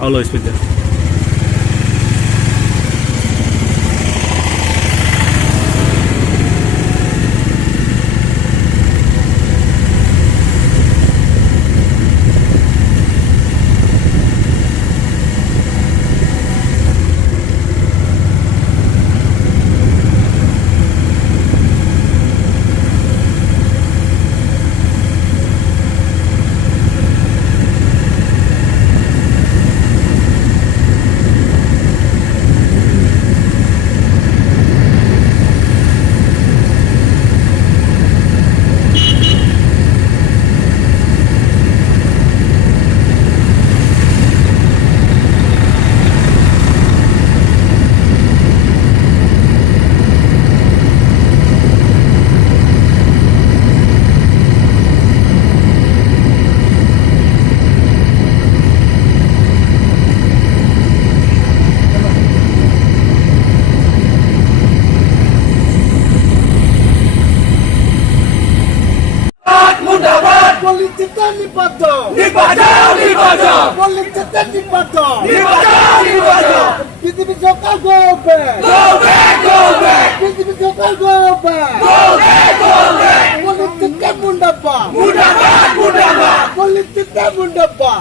Allo speed. Pৃথিবী সরকার go back! পৃথিবী সরকার go back! Political মুন্ডাপা! Political মুন্ডাপা!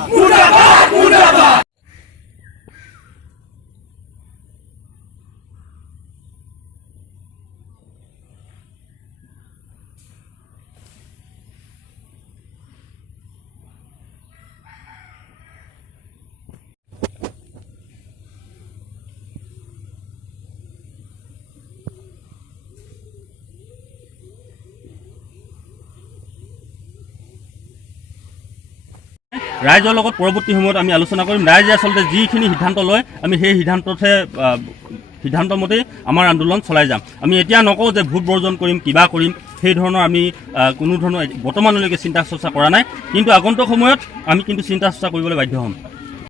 ৰাইজৰ লগত পৰৱৰ্তী সময়ত আমি আলোচনা কৰিম। ৰাইজে আচলতে যিখিনি সিদ্ধান্ত লয় আমি সেই সিদ্ধান্ত মতেই আমাৰ আন্দোলন চলাই যাম। আমি এতিয়া নকওঁ যে ভোট বৰ্জন কৰিম, কিবা কৰিম, সেই ধৰণৰ আমি কোনো ধৰণৰ বৰ্তমানলৈকে চিন্তা চৰ্চা কৰা নাই, কিন্তু আগন্তুক সময়ত আমি কিন্তু চিন্তা চৰ্চা কৰিবলৈ বাধ্য হ'ম।